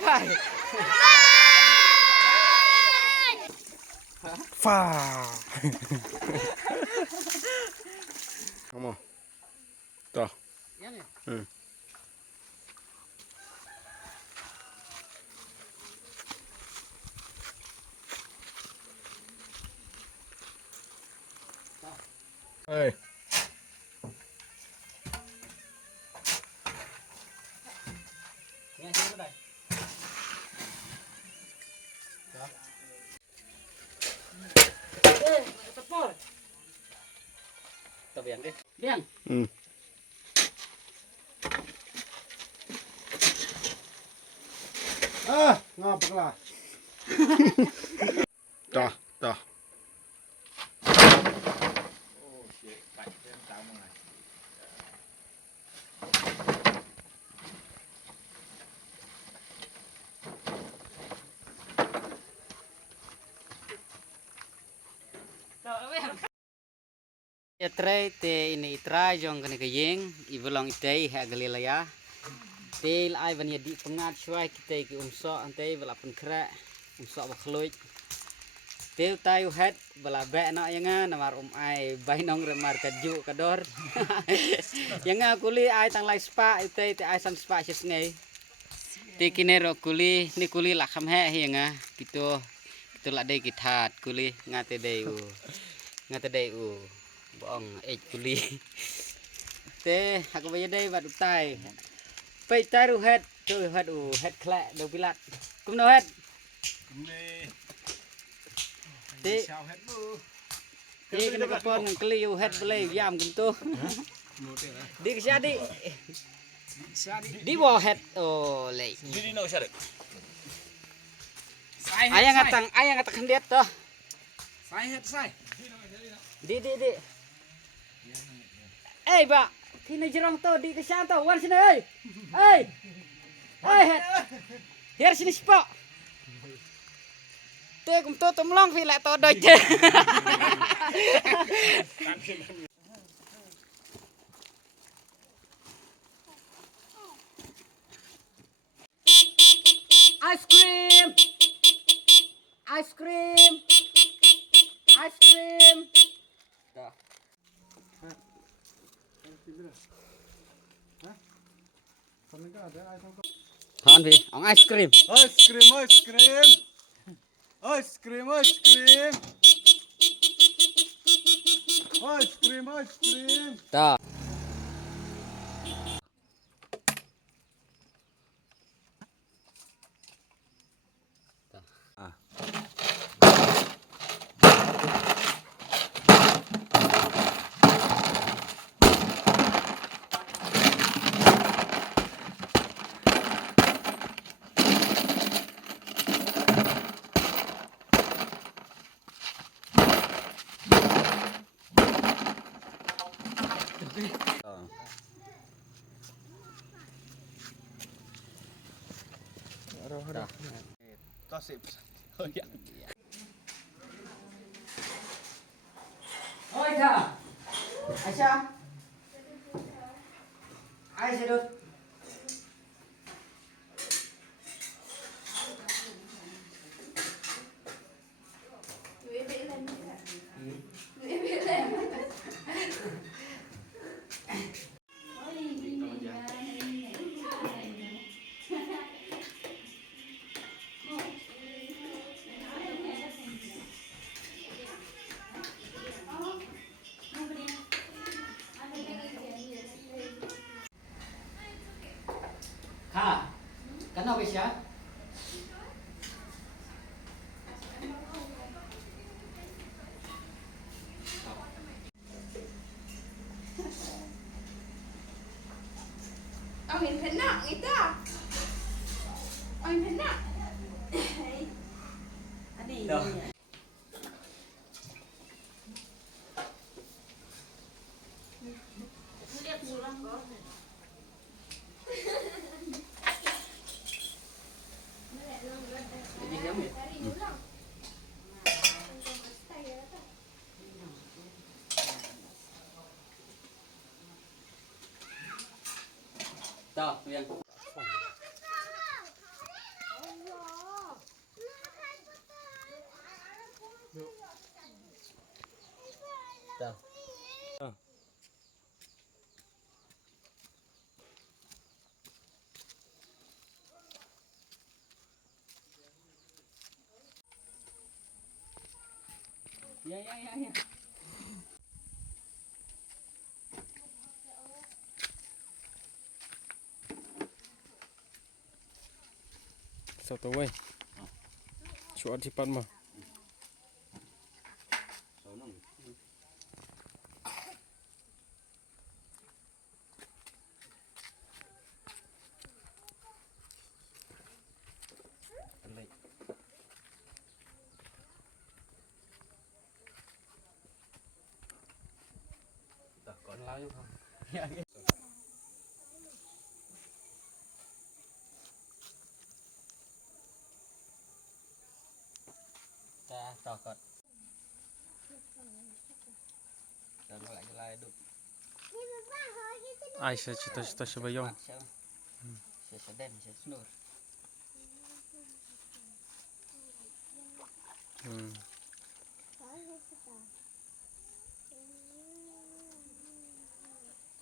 bye bye Pha. Come on. Toh. Hey. Biang deh. Biang. Ngapa lah? Dah, dah. Oh shit, phải thêm tao một ngày. Trai te ini trai jong kene kayeng ibelong itei ha galilaya te ai van di pengat syai kita ki umso ante bela penkra umso bakluj te tayu het bela be na yanga namar ai bainong remar kaju kador yanga kuli ai tang lai spa itei te ai san spa sis ngai te kinero kuli ni kuli la kham he yanga gitu la dei kithat kuli ngate dei u bong kuli te aku bayi dei batu tai pai tai ru het tu het het kle do pilat kum no het Nè. te Sao hết mưa. te kena kapon kli u het belai yam kum tu di ksia di di bo het oh lei Đi đâu sao được? ayang ngata kendet toh Sai hết sai. di ba kini jerong to di kesian to wan sini het hier sini spo te kum to tomlong vi la to doi te ice cream Hon vi, ong ice cream. Ice cream, ice cream. Ice cream, ice cream. Ice cream, ice cream. Ta. Kasih. Oh iya. Oi ta. Aisyah. Aisyah dut. Kha. Kenapa Aisyah? Ông nhìn thấy nặng ít à? Ông thấy nặng. Anh đi. Tuh, yang Dah. Ya. Satu way. Cuat cepat mah. Còn lao chứ không? Ta trò cọt. Rồi nó lại cái lai được. Ai cita-cita sebayong. Sẽ đem sẽ snur.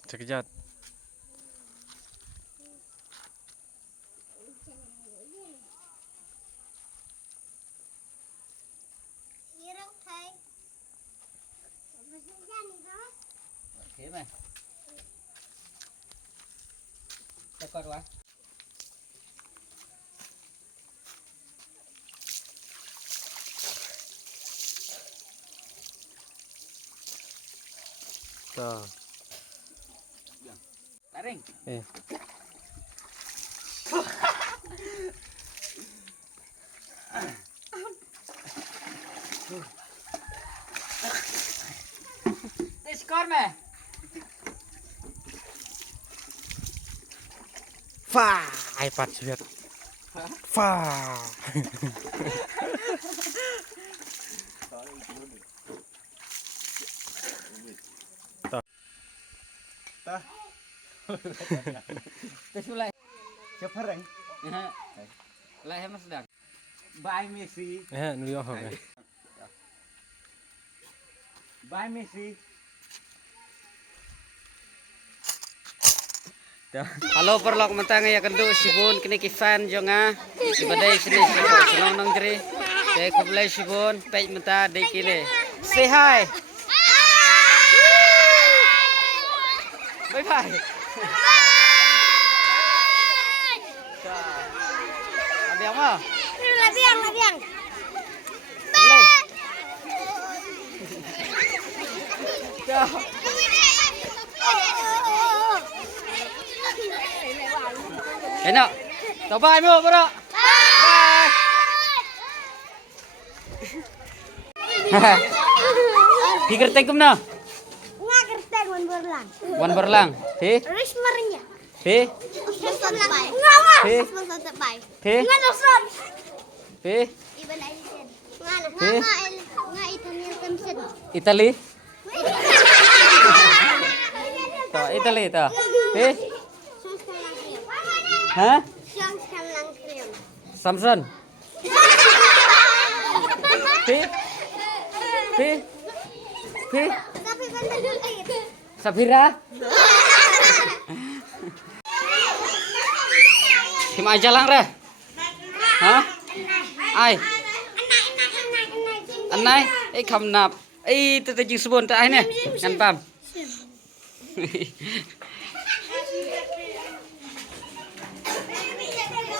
Sekejap. Thế này. Cho con quá. Dah. Taring. Đây con mẹ. Fah, iPad sweet. Fah. Terus mulai. Siapa reng? Lại em nó sedang. Bye Messi. Nuli oh. Bye Messi. Halo perlok mentang ya kendu sibun kini kifan jonga ibadai sini senong nong jeri dek kublai sibun pej menta dek kini say hi bye bye Labiang mah Labiang. Boleh. Ciao. Enak. Tao bye mo bro. Bye. Pikir tengkum na. Nga kerteng Wan berlang. He? Rismernya. He? Nga. He? He? Nga dosan. He? Iban Aisyah. Nga He? Italian Thompson. Italy? Tuh, Italy tuh. He? Hah? Siang lang krim. Samson. He? He? He? Tapi benda dikit. Safira? Kim aja lang re. Hah? Ai? Anai, kham nap. Tete jing sebon ta ai ne. Ngan pam.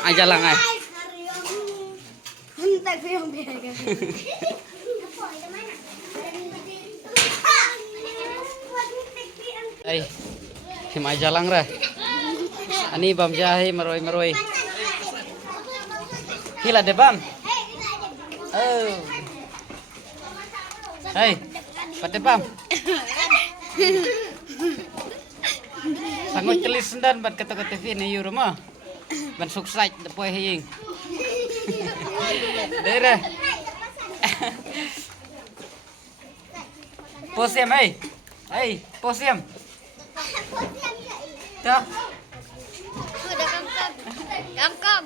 Aja lang ai. Hentak yang biasa. Ai. Kim aja lang re. Ani bam jahe meroi. Hila de bam. Oh. Hey, pate bam. Sangot kelis sendan bat kata TV ni yu rumah. Ban sukses depoy hing. Dere. Posiam hey. Hey, posiam. Dah. Udah kamkam.